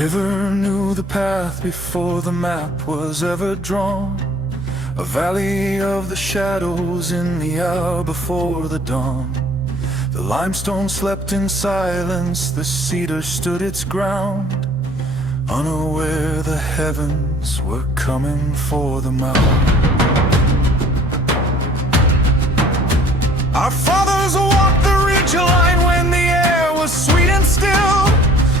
river knew the path before the map was ever drawn. A valley of the shadows in the hour before the dawn. The limestone slept in silence, the cedar stood its ground, unaware the heavens were coming for the mound. Our fathers walked the ridgeline when the air was sweet and still,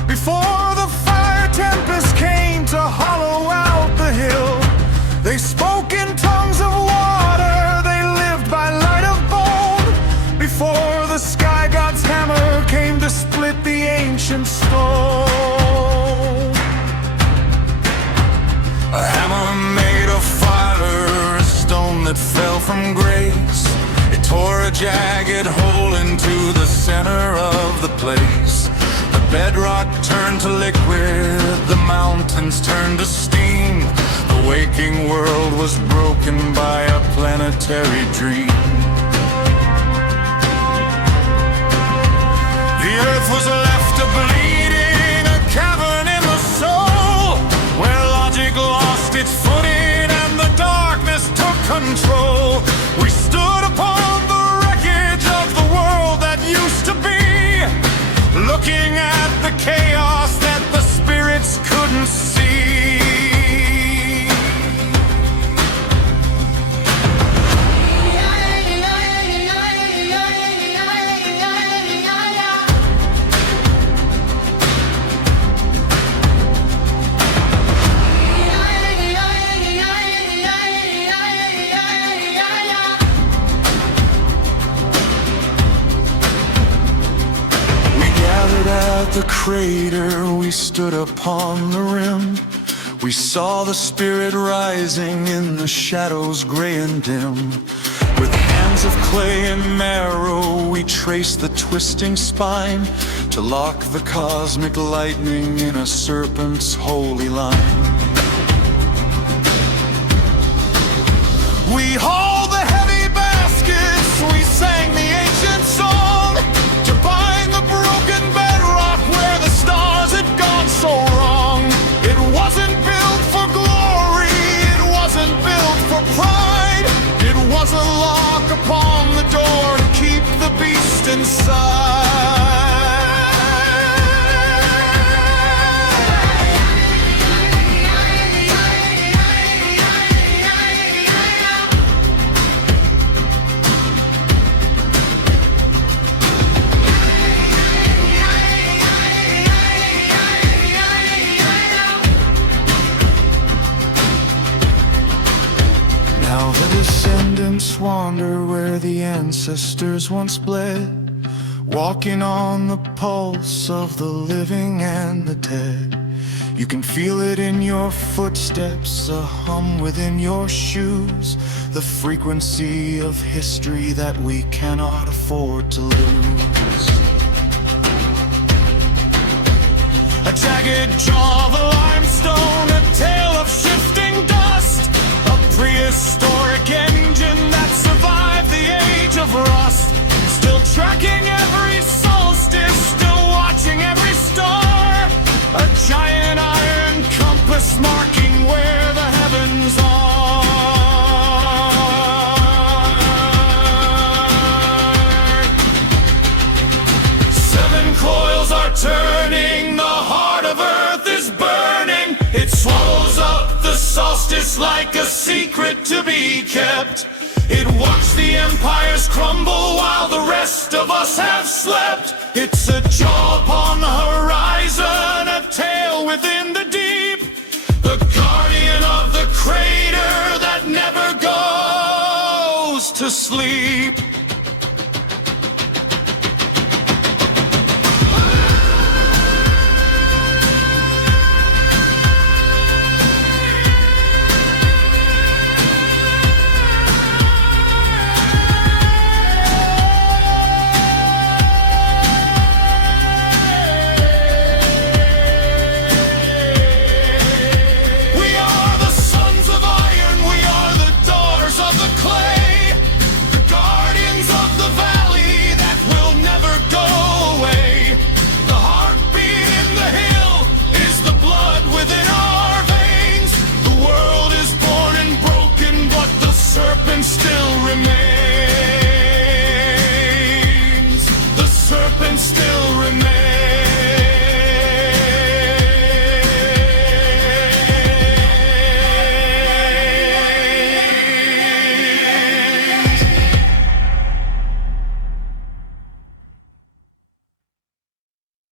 before the fire tempest came to hollow out the hill. They spoke in tongues of water, they lived by light of bone, before the sky god's hammer came to split the ancient stone. A hammer made of fire, a stone that fell from grace. It tore a jagged hole into the center of the place. The bedrock turned to liquid, the mountains turned to steam. The waking world was broken by a planetary dream. The earth was left a bleeding, a cavern in the soul, where logic lost its footing and the darkness took control. We stood upon the wreckage of the world that used to be, looking at the chaos that the spirits couldn't see. At the crater, we stood upon the rim. We saw the spirit rising in the shadows gray and dim. With hands of clay and marrow, we traced the twisting spine to lock the cosmic lightning in a serpent's holy line. We hauled the heavy baskets, we sang the ancient song, to bind the broken bedrock where the stars had gone so wrong. It wasn't built for glory, it wasn't built for pride. It was a lock upon the door to keep the beast inside. Now the descendants wander where the ancestors once bled, walking on the pulse of the living and the dead. You can feel it in your footsteps, a hum within your shoes, the frequency of history that we cannot afford to lose. A jagged jaw of the limestone, a tale of shifting dust, a prehistoric engine that survived the age of rust. Still tracking every solstice, still watching every star, a giant iron compass marking where the heavens are. Seven coils are turning, the heart of earth is burning. It swallows up the solstice like a secret to be kept. It watched the empires crumble while the rest of us have slept. It's a jaw upon the horizon, a tail within the deep, the guardian of the crater that never goes to sleep.